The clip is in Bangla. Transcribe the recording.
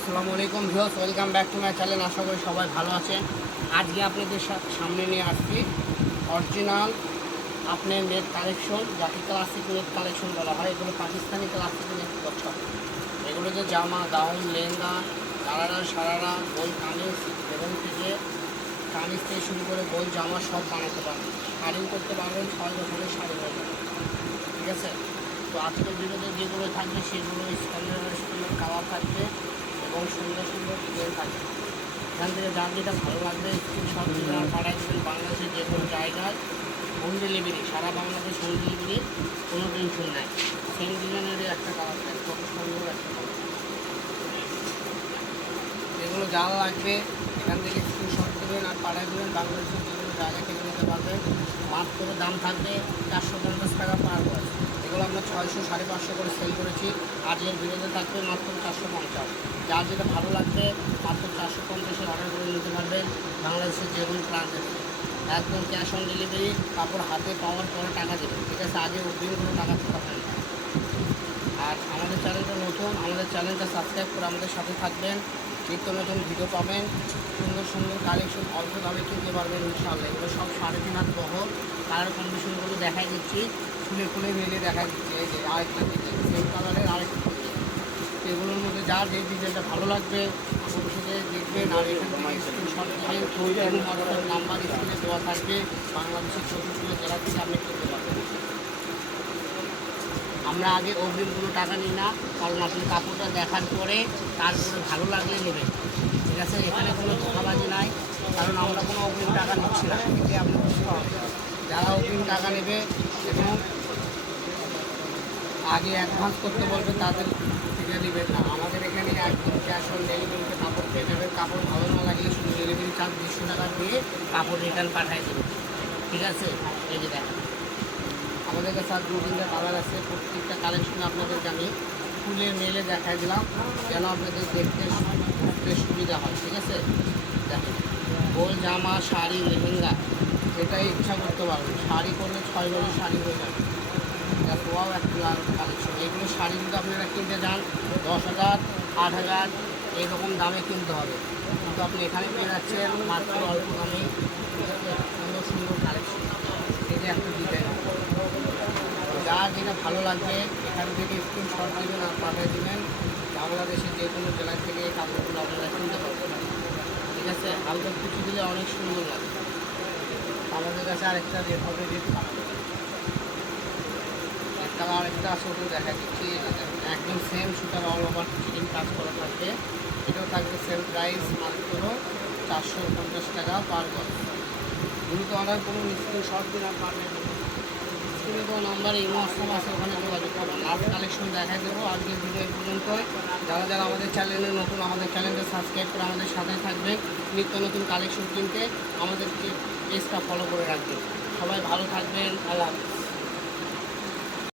আসসালামু আলাইকুম viewers, welcome back to my channel. আশা করি সবাই ভালো আছেন। আজকে আপনাদের সামনে নিয়ে আসছি অরিজিনাল আপনার নেট কালেকশন, যাকে ক্লাসিক নেট কালেকশন বলা হয়। এগুলো পাকিস্তানি ক্লাসিক নেট দরকার। এগুলো যে জামা, গাউন, লেহেঙ্গা, গারারা, সারারা, গোল কামিজ এবং থেকে কামিজ থেকে শুরু করে গোল জামা সব বানাতে পারবেন। শাড়িও করতে পারবেন, 6 বছরের শাড়ি হয়ে যাবে। ঠিক আছে, তো আজকের ভিডিওতে যেগুলো থাকবে সেগুলো স্ক্যানের কালার থাকবে এবং সুন্দর সুন্দর ডিজাইন থাকবে। এখান থেকে যার যেটা ভালো লাগবে স্ক্রিনশট দিয়ে পাঠাই দেবেন। বাংলাদেশের যে কোনো জায়গায় হোম ডেলিভারি, সারা বাংলাদেশ হোম ডেলিভারি, কোনো টেনশন নেই। সেম ডিজাইনেরই একটা কালার থাকে, কত সুন্দর একটা কালার। যেগুলো যা লাগবে এখান থেকে স্ক্রিনশট দেবেন আর পাঠাই দেবেন। বাংলাদেশের যে কোনো জায়গা থেকে নিতে পারবেন। মাত্র দাম থাকবে 450 টাকা পার গজ। এগুলো আমরা 600 550 করে সেল করেছি। আজকের ভিডিওতে থাকবে মাত্র 450। যার যেটা ভালো লাগবে মাত্র 450-এ অর্ডার করে নিতে পারবেন বাংলাদেশের যে কোনো প্রান্তে। একদম ক্যাশ অন ডেলিভারি, কাপড় হাতে পাওয়ার পরে টাকা দেবেন। ঠিক আছে, আগে অগ্রিম কোনো টাকা দিতে পারেন না। আর আমাদের চ্যানেলটা নতুন, আমাদের চ্যানেলটা সাবস্ক্রাইব করে আমাদের সাথে থাকবেন। নিত্য নতুন ভিডিও পাবেন, সুন্দর সুন্দর কালেকশন অল্প দামে কিনতে পারবেন ইনশাআল্লাহ। এগুলো সব 3.5 হাত বহর। কালার কন্ডিশনগুলো দেখাই দিচ্ছি, খুলে খুলে মেলে দেখা দিচ্ছি। এই যে আরেকটা ডিজাইন, সেম কালারের আরেকটা ডিজাইন। এগুলোর মধ্যে যার যে ডিজাইনটা ভালো লাগবে অবশ্যই দেখবেন। আর এখান থেকে স্ক্রিনশট দেবেন এবং হোয়াটসঅ্যাপ নাম্বার স্ক্রিনে দেওয়া থাকবে। বাংলাদেশের 64 জেলা থেকে আপনি কিনতে পারবেন। আমরা আগে অগ্রিম কোনো টাকা নিই না, কারণ আপনি কাপড়টা দেখার পরে তারপরে ভালো লাগলে নেবেন। ঠিক আছে, এখানে কোনো ধোঁকাবাজি নাই, কারণ আমরা কোনো অগ্রিম টাকা নিচ্ছি না। এতে আপনি বুঝতে হবে। যারা অগ্রিম টাকা নেবে এবং আগে অ্যাডভান্স করতে বলবে তাদের থেকে নেবেন না। আমাদের এখানে একদম ক্যাশ অন ডেলিভারিতে কাপড় পেয়ে যাবেন। কাপড় ভালো না লাগলে শুধু ডেলিভারি চার্জ 200 টাকা দিয়ে কাপড় রিটার্ন পাঠিয়ে দেবেন। ঠিক আছে, এই যে দেখেন আমাদের কাছে আর 2-3টা কালার আছে। প্রত্যেকটা কালেকশন আপনাদেরকে আমি খুলে মেলে দেখাই দিলাম যেন আপনাদের দেখতে বুঝতে সুবিধা হয়। ঠিক আছে, দেখেন গোল জামা, শাড়ি, লেহেঙ্গা, যেটাই ইচ্ছা করতে পারবেন। শাড়ি করলে 6 বছর শাড়ি হয়ে যাবে। দেখোয়াও একটা কালেকশন। এগুলো শাড়ি যদি আপনারা কিনতে যান 10,000 8,000 এইরকম দামে কিনতে হবে, কিন্তু আপনি এখানে পেয়ে যাচ্ছেন মাত্র অল্প দামে। সুন্দর সুন্দর কালেকশন। এই যে একটা ডিজাইন, যার যেটা ভালো লাগবে এখান থেকে স্ক্রিনশট দেবেন আর পাঠিয়ে দেবেন। বাংলাদেশের যে কোনো জেলা থেকে এই কাপড়গুলো আপনারা কিনতে পারবেন। ঠিক আছে, হালকা কিছু দিলে অনেক সুন্দর লাগে। আমাদের কাছে আরেকটা রেট হবে, রেট একটা আরেকটা ছোটো দেখা দিচ্ছি। একদম সেম সুতার অল ওভার চিকেন কাজ করা থাকবে। এটাও থাকবে সেম প্রাইস, মাত্র 450 টাকা পার গজ। দ্রুত অর্ডার করুন, স্ক্রিনশট দিন আর পাঠিয়ে দেবেন। স্ক্রিনে তো নাম্বার ইমো হোয়াটসঅ্যাপ আছে, ওখানে যোগাযোগ করুন। লাস্ট কালেকশন দেখাই দেবো। আজকের ভিডিও এই পর্যন্ত। যারা যারা আমাদের চ্যানেলে নতুন, আমাদের চ্যানেলটা সাবস্ক্রাইব করে আমাদের সাথে থাকবেন। নিত্য নতুন কালেকশন কিনতে আমাদেরকে পেজটা ফলো করে রাখবেন। সবাই ভালো থাকবেন। আল্লাহ হাফেজ।